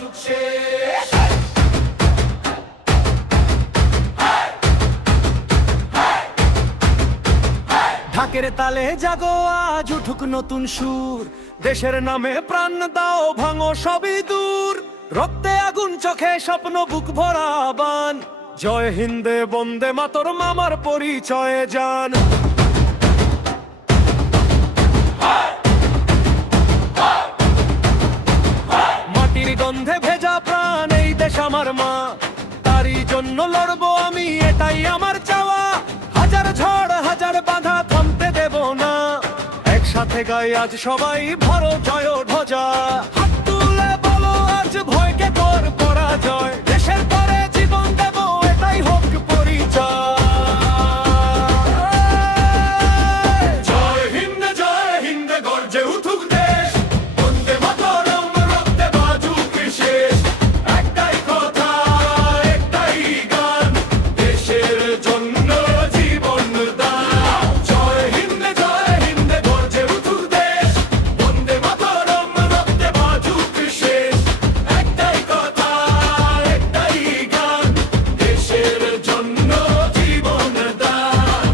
বাজুক শেষ। ঢাকের তালে জাগো আজ উঠুক নতুন সুর, দেশের নামে প্রাণ দাও ভাঙো সবই দূর। রক্তে আগুন চোখে স্বপ্ন বুক ভরা আবান, জয় হিন্দে বন্দে মাতরম আমার পরিচয়ে জান। মাটির গন্ধে ভেজা প্রাণ এই দেশ আমার মা, তারই জন্য লড়বো আমি এটাই আমার চাওয়া। হাজার ঝড় হাজার বাধা থামতে দেব না, একসাথে গাই আজ সবাই ভরো জয় ধ্বজা। হাত তুলে বলো আজ ভয়কে কর পরাজয়, দেশের পরে জীবন দেব এটাই হোক পরিচয়। জয় হিন্দ গর্জে উঠুক দেশ, বন্দে মাতরম রক্তে বাজুক শেষ। একটাই কথা একটাই গান, দেশের জন্য জীবন দান। জয় হিন্দ গর্জে উঠুক দেশ, বন্দে মাতরম রক্তে বাজুক শেষ। একটাই কথা একটাই গান, দেশের জন্য জীবন দান।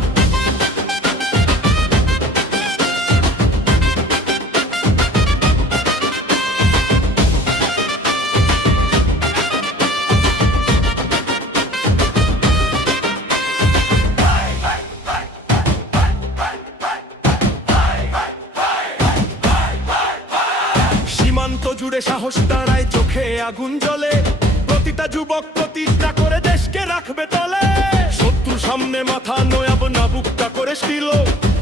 সীমান্ত জুড়ে সাহস দাঁড়ায়, চোখে আগুন জ্বলে। প্রতিটা যুবক প্রতিজ্ঞা করে দেশকে রাখবে তলে। শত্রু সামনে মাথা নোয়াব না, বুকটা করে ছিল।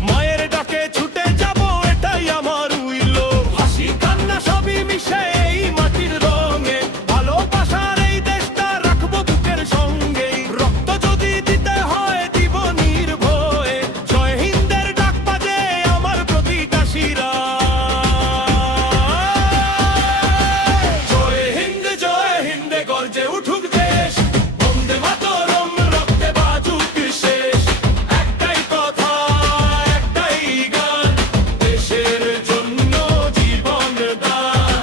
মায়ের ডাকে ছুটে যাব এটাই আমার উইল। হাসি কান্না সবই মিশে এই মাটির রঙে, ভালোবাসার এই দেশটা রাখবো বুকের সঙ্গে। রক্ত যদি দিতে হয় দিব নির্ভয়ে, জয় হিন্দের ডাক বাজে আমার প্রতিটা শিরা। জয় হিন্দে গর্জে উঠুক দেশ, বন্দে মাতরম রক্তে বাজুক শেষ। একটাই কথা একটাই গান, দেশের জন্য জীবন দান।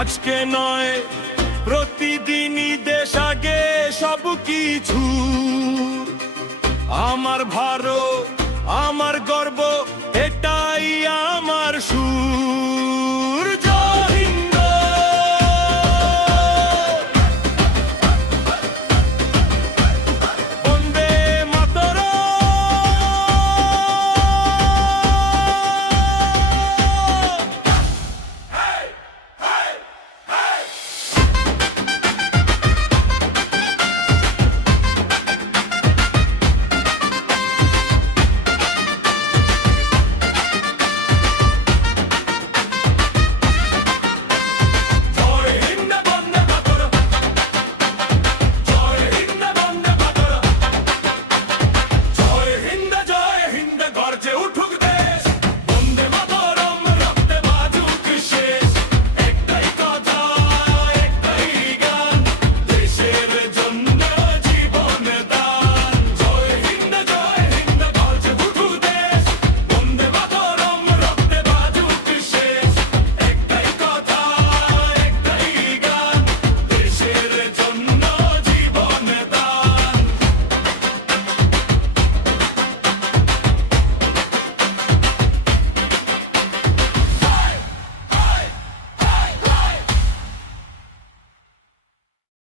আজকে নয় প্রতিদিনই দেশ আগে সব কিছু। আমার ভারত আমার গর্ব